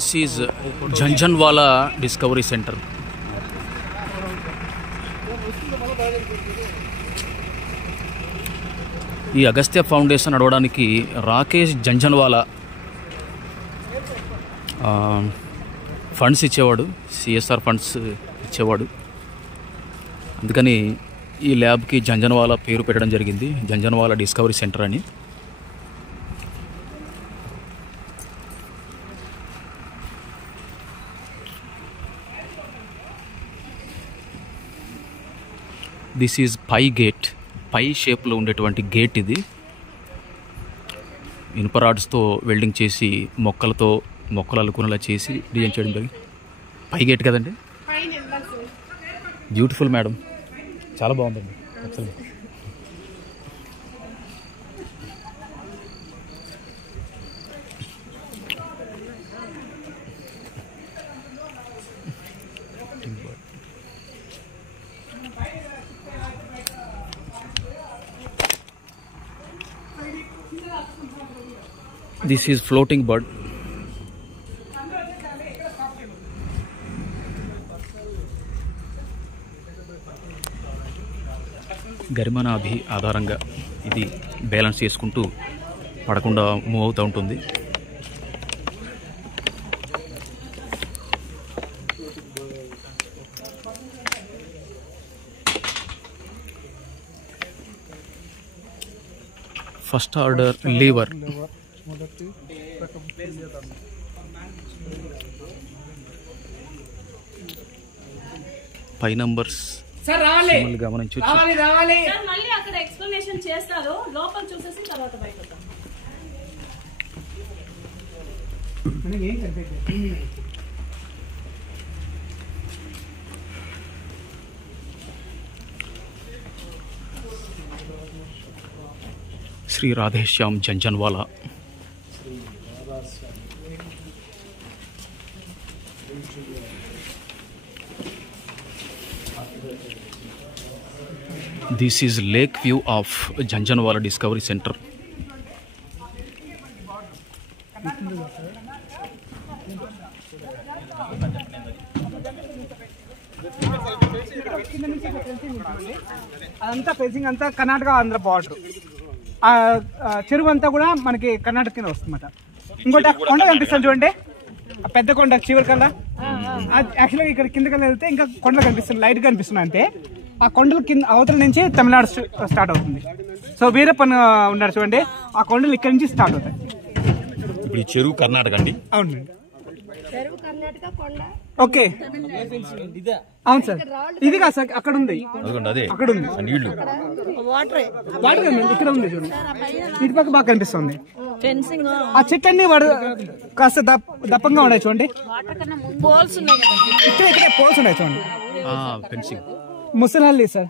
This is Jhunjhunwala discovery centre. ఈ Agastya foundation నడవడానికి Rakesh Jhunjhunwala funds ఇచ్చేవాడు, సిఎస్ఆర్ ఫండ్స్ ఇచ్చేవాడు. అందుకని ఈ ల్యాబ్కి జంజన్వాలా పేరు పెట్టడం జరిగింది, జంజన్వాలా డిస్కవరీ సెంటర్ అని. This is pi gate, pi షేప్లో ఉండేటువంటి గేట్ ఇది. ఇనుప రాడ్స్తో వెల్డింగ్ చేసి మొక్కలు అల్లుకునేలా చేసి డిజైన్ చేయడం జరిగింది. పై గేట్ కదండి, బ్యూటిఫుల్ మేడం, చాలా బాగుందండి. Excellent. This is floating bird. గరిమనాభి ఆధారంగా ఇది బ్యాలెన్స్ చేసుకుంటూ పడకుండా మూవ్ అవుతూ ఉంటుంది. First order lever. Pi numbers గమనించవచ్చు. మళ్ళీ అక్కడ ఎక్స్ప్లనేషన్ చేస్తారు, లోపల చూసేసి తర్వాత బయట. Shri Radheshyam Jhunjhunwala. This is lake view of Janjanwala Discovery Center. అదంతా ఫేసింగ్ అంతా కర్ణాటక ఆంధ్ర బార్డర్. చెరువు అంతా కూడా మనకి కర్ణాటక కింద వస్తుందన్నమాట. ఇంకోటి కొండ కనిపిస్తుంది చూడండి, పెద్ద కొండ చివరి కల్లా. యాక్చువల్గా ఇక్కడ కిందకల్లా వెళ్తే ఇంకా కొండలు కనిపిస్తుంది, లైట్ కనిపిస్తున్నాయి. అంటే ఆ కొండల కింద అవతల నుంచి తమిళనాడు స్టార్ట్ అవుతుంది. సో వీరప్పన్ ఉన్నారు చూడండి, ఆ కొండలు ఇక్కడ నుంచి స్టార్ట్ అవుతాయి. ఇప్పుడు ఈ చెరువు కర్ణాటక అండి? అవునండి. ఓకే, అవును సార్. ఇది కాదు సార్, అక్కడ ఉంది, అక్కడ ఉంది నీళ్లు, వాటర్ ఇక్కడ ఉంది చూడండి. ఇటు పక్క బాగా కనిపిస్తుంది. ఆ చెట్లన్నీ వాడు కాస్త దప్పంగా ఉన్నాయి చూడండి. ఇక్కడ పోల్స్ ఉన్నాయి చూడండి. ముసలహల్లి సార్.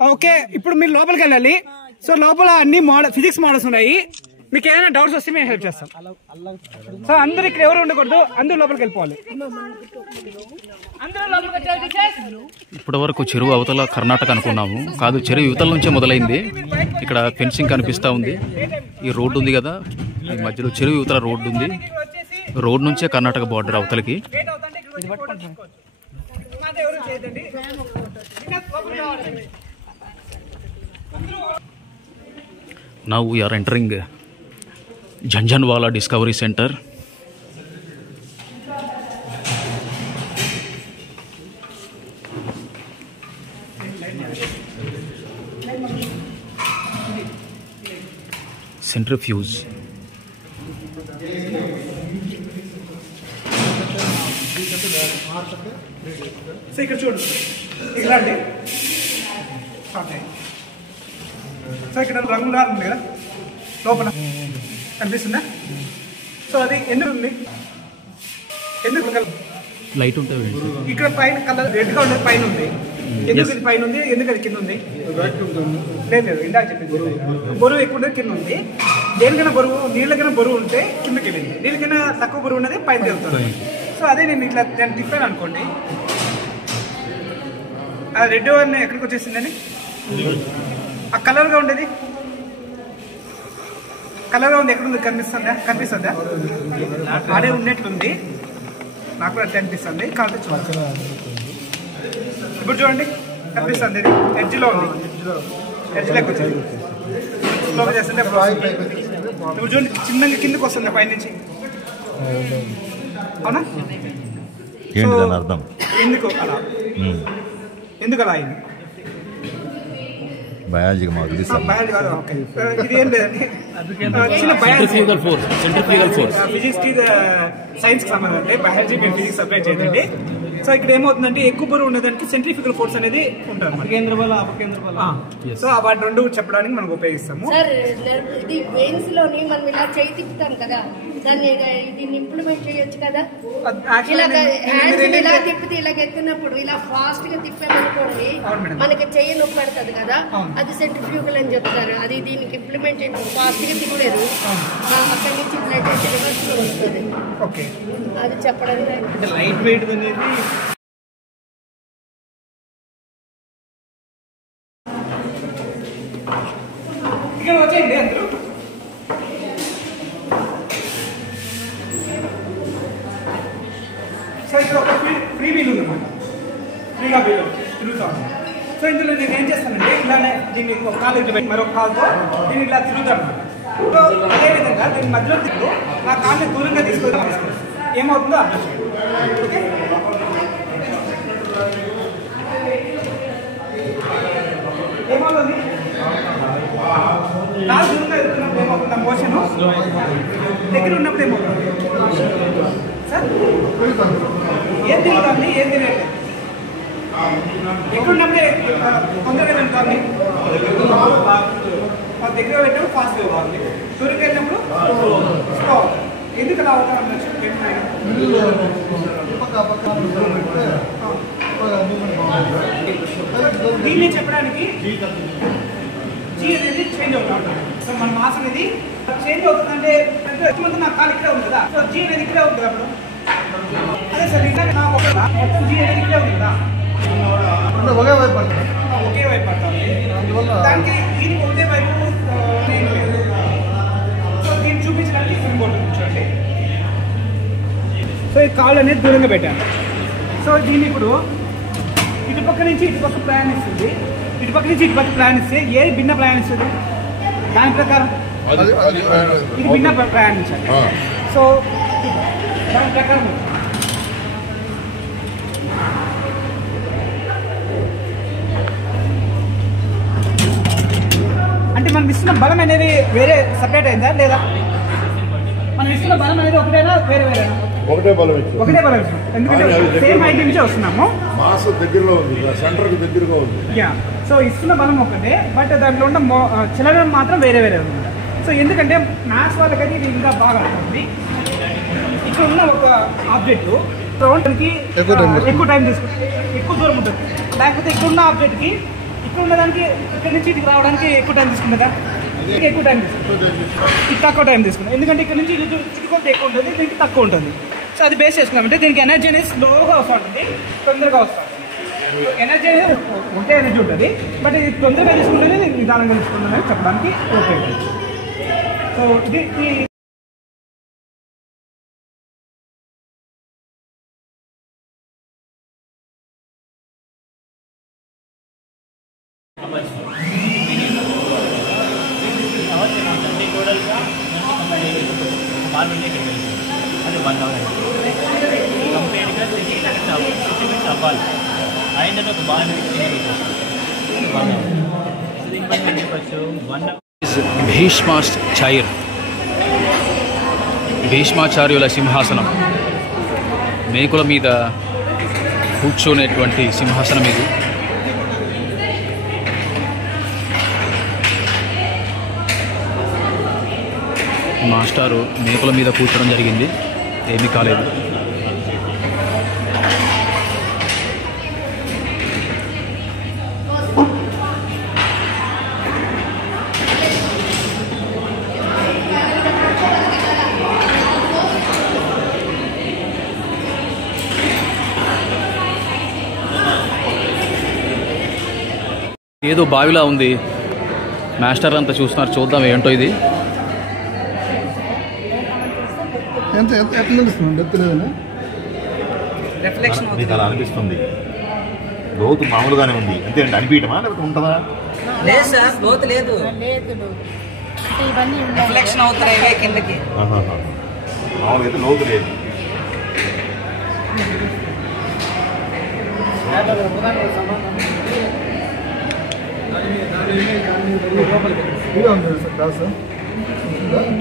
ఓకే, ఇప్పుడు మీరు లోపలికి వెళ్ళాలి. సో లోపల అన్ని ఫిజిక్స్ మోడల్స్ ఉన్నాయి. మీకు ఏదైనా డౌట్స్ వస్తే మేము హెల్ప్ చేస్తాం. సో అందరు ఇక్కడ ఎవరు ఉండకూడదు, అందరూ లోపలికి వెళ్ళిపోవాలి. ఇప్పటి వరకు చెరువు అవతల కర్ణాటక అనుకున్నాము, కాదు, చెరువు యువతల నుంచే మొదలైంది. ఇక్కడ ఫెన్సింగ్ కనిపిస్తూ ఉంది. ఈ రోడ్డు ఉంది కదా, ఈ మధ్యలో చెరువు యువతల రోడ్డు ఉంది. రోడ్ నుంచే కర్ణాటక బార్డర్ అవతలకి. Now we are entering Janjanwala Discovery Center. Centrifuge. So ఇక్కడ చూడు, ఇలాంటి సో ఇక్కడ రంగులు ఉంది కదా లోపల కనిపిస్తుందా? సో అది ఎందుకు ఉంది, ఎందుకు లైట్ ఉంటుంది ఇక్కడ పైన కలర్ రెడ్ గా ఉండేది పైన ఉంది. ఎందుకు ఇది పైన ఉంది, ఎందుకు అది కింద ఉంది? లేదు, ఇందాక చెప్పింది బరువు ఎక్కువ ఉండేది కింద ఉంది. దేనికైనా బరువు, నీళ్ళకైనా బరువు ఉంటే కిందకి వెళ్ళింది, నీళ్ళకైనా తక్కువ బరువు ఉన్నది పైన వెళ్తుంది. సో అదే నేను ఇట్లా నేను తిప్పాను అనుకోండి, ఆ రెడ్ అన్నీ ఎక్కడికి వచ్చేసిందని ఆ కలర్గా ఉండేది కలర్ ఉంది ఎక్కడ ఉంది కనిపిస్తుందా ఆడే ఉన్నట్లుంది, నాకు కూడా అట్లా అనిపిస్తుంది. కాబట్టి చూడండి, ఇప్పుడు చూడండి కనిపిస్తుంది, ఇది ఎడ్జ్లో ఉంది, ఎడ్జ్లోకి వచ్చింది. స్లోగా చేస్తుంటే ఇప్పుడు చూడండి చిన్నగా కిందకి వస్తుంది పైనుంచి, అవునా? అర్థం ఎందుకు అలా అయింది? బయాలజీ మాకు బయాలజీ కాదు, ఓకే. ఇది ఏం లేదండి, చిన్న బయాలజీ ఫిజిక్స్ కి సైన్స్ కి సంబంధం అంటే బయాలజీ మీరు ఫిజిక్స్ సపరేట్ చేయండి. సో ఇక్కడ ఏమవుతుందంటే ఎక్కువ బరువు ఉన్నదానికి సెంట్రిఫ్యూగల్ ఫోర్స్ అనేది ఉంటుంది, కేంద్ర బల అపకేంద్ర బల. సో వాటి రెండు చెప్పడానికి మనం ఉపయోగిస్తాము. సార్ ఇది వెయిన్స్ లోని మనం ఇలా చేయి తిప్పుతాం కదా, దాన్ని దీన్ని ఇంప్లిమెంట్ చేయొచ్చు కదా. ఇలా తిప్పితే ఇలా ఎత్తినప్పుడు ఇలా ఫాస్ట్ గా తిప్పామనుకోండి మనకి చెయ్యి నొప్పి పడుతుంది కదా, అది సెంట్రిఫ్యూగల్ అని చెప్తారు. అది దీనికి ఇంప్లిమెంట్ ఫాస్ట్ గా తిప్పారు, అక్కడి నుంచి ఇట్లయితే రివర్స్ లో వస్తుంది. అది చెప్పడానికి లైట్ వెయిట్ అనేది ఇక్కడ వచ్చేయండి అందరూ. సో ఇక్కడ ఒక ఫ్రీ వీల్ ఉందన్నమాట, ఫ్రీగా వీల్ తిరుగుతాం. సో ఇందులో నేను ఏం చేస్తానంటే ఇలానే దీన్ని ఒక కాలు ఇట్లా పెట్టి మరొక కాలుతో దీన్ని ఇలా తిరుగుతాను. సో అదేవిధంగా దీన్ని మధ్యలో తిరుగుతూ నా కాళ్ళని దూరంగా తీసుకొని ఏమవుతుందో అర్థం చేయండి. ఓకే, ఏమవుతుంది? కాలు దూరంగా ఎదుగుతున్నప్పుడు ఏమవుతుంది? మోషన్ దగ్గర ఉన్నప్పుడు ఏమవుతుంది సార్? ఏం తిరుగుతుంది, ఏం తినేది? ఎక్కడున్నప్పుడే తొందరగా వెళ్తుంది, దగ్గర వెళ్ళినప్పుడు ఫాస్ట్ అవుతుంది, దూరంగా వెళ్ళినప్పుడు స్లో. ఎందుకు అలా అవుతాం? దీన్ని చెప్పడానికి జీ అనేది చేంజ్ అవుతా ఉంటుంది. సో మన మాస్ అనేది చేంజ్ అవుతుందంటే ముందు నా కాలు ఇక్కడే ఉంది కదా, సో జీ అనేది ఇక్కడే ఉంది కదా. అప్పుడు అదే సార్ ఇంకా మొత్తం జీ అనేది ఇక్కడే ఉంది కదా, ఒకే వైపు పడుతుంది. దానికి దీనికి ఒకే వైపు సో దీన్ని చూపించడానికి ఇంకోటి చూడండి. సో ఈ కాళ్ళు అనేది దూరంగా పెట్టాను. సో దీన్ని ఇప్పుడు ఇటుపక్క నుంచి ఇటుపక్క ప్రయాణిస్తుంది, ఇటుపక్క నుంచి ఇటుపక్క ప్రయాణిస్తే ఏది భిన్న ప్రయాణిస్తుంది? దాని ప్రకారం ఇది భిన్న ప్రయాణించాలి. సో దాని ప్రకారం అంటే మనం ఇస్తున్న బలం అనేది వేరే సపరేట్ అయిందా లేదా? మనం ఇస్తున్న బలం అనేది ఒకటేనా వేరే వేరేనా? ఒకటే బలం ఇస్తాం, ఎందుకంటే సేమ్ హైట్ నుంచి వస్తున్నాము, మాస్ దగ్గరలో ఉంది, సెంటర్ కి దగ్గరగా ఉంది. సో ఇస్తున్న బలం ఒకటే, బట్ దాంట్లో ఉన్న చలనం మాత్రం వేరే వేరే ఉంది. సో ఎందుకంటే మ్యాథ్స్ వాళ్ళకైతే ఇది ఇంకా బాగా ఉంటుంది. ఇక్కడ ఉన్న ఒక ఆబ్జెక్ట్ రౌండ్కి ఎక్కువ టైం తీసుకుంటుంది, ఎక్కువ దూరం ఉంటుంది. లేకపోతే ఇక్కడ ఉన్న ఆబ్జెక్ట్కి ఇక్కడ ఉన్నదానికి ఇక్కడ నుంచి ఇటుకు రావడానికి ఎక్కువ టైం తీసుకుంటుందా? ఎక్కువ టైం తీసుకుంటుంది, ఇది తక్కువ టైం తీసుకుంటుంది. ఎందుకంటే ఇక్కడ నుంచి చుట్టుకొలత ఎక్కువ ఉంటుంది, దీనికి తక్కువ ఉంటుంది. సో అది బేస్ చేసుకున్నామంటే దీనికి ఎనర్జీ అనేది స్లోగా వస్తుంది, తొందరగా వస్తుంది. ఎనర్జీ అనేది ఉంటే ఎనర్జీ ఉంటుంది, బట్ ఇది తొందరగా తీసుకుంటేనే నిదానంగా తీసుకుంటుందని చెప్పడానికి ఓకే. సో ఇది అది 1 అవర్ కంప్లీట్గా 60 మినిట్స్ అవ్వాలి. అయిన ఒక బాగా భీష్మాచార్యుల సింహాసనం, మేకుల మీద కూర్చునేటువంటి సింహాసనం ఇది. మాస్టారు మేకుల మీద కూర్చోవడం జరిగింది, ఏమీ కాలేదు. ఏదో బావిలా ఉంది, మాస్టర్ అంతా చూస్తున్నారు, చూద్దాం ఏంటో ఇది. ఎంత ఎట్లా తెలుస్తుంది ఎత్తలేదని రిఫ్లెక్షన్ మీకు అలా అనిపిస్తుంది. లోతు మామూలుగానే ఉంది అంతే అండి, అనిపించటమా లేకపోతే ఉంటుందా? లేదు సార్, లోతు లేదు, ఇవన్నీ రిఫ్లెక్షన్ అవుతున్నాయి కిందకి. మామూలుగా అయితే లోతు లేదు.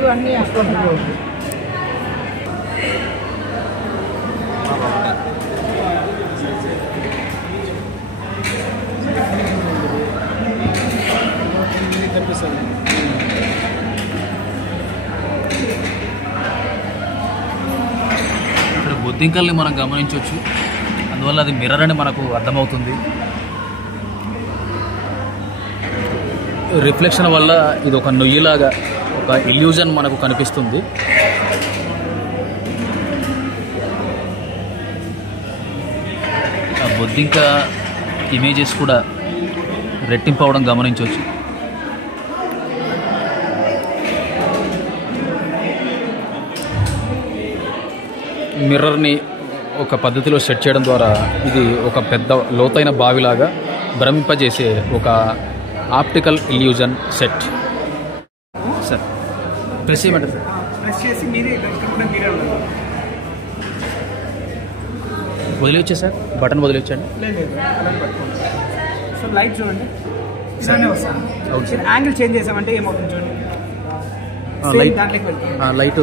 ఇవన్నీ ఇక్కడ బొద్దింకల్ని మనం గమనించవచ్చు, అందువల్ల అది మిర్రర్ అని మనకు అర్థమవుతుంది. రిఫ్లెక్షన్ వల్ల ఇది ఒక నొయ్యిలాగా ఒక ఇల్యూజన్ మనకు కనిపిస్తుంది. ఆ బొద్దింక ఇమేజెస్ కూడా రెట్టింపు అవడం గమనించవచ్చు. మిర్రర్ని ఒక పద్ధతిలో సెట్ చేయడం ద్వారా ఇది ఒక పెద్ద లోతైన బావిలాగా భ్రమింపజేసే ఒక optical illusion set. Sir press చేయమంటారు సార్? ప్రెస్ చేసి మీరే మీరే ఉండాలి. వదిలేచ్చా సార్? బటన్ వదిలేచ్చండి. లేదు అలాగే పట్టుకోండి. సో లైట్ చూడండి, ఇలానే వస్తాను. అవును సార్. యాంగిల్ చేంజ్ చేసామంటే ఏమవుతుంది చూడండి, లైట్ దాంట్లోకి వెళ్తాం. లైట్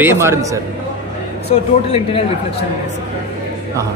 వే మారింది sir. So total interior reflection. ఆహా.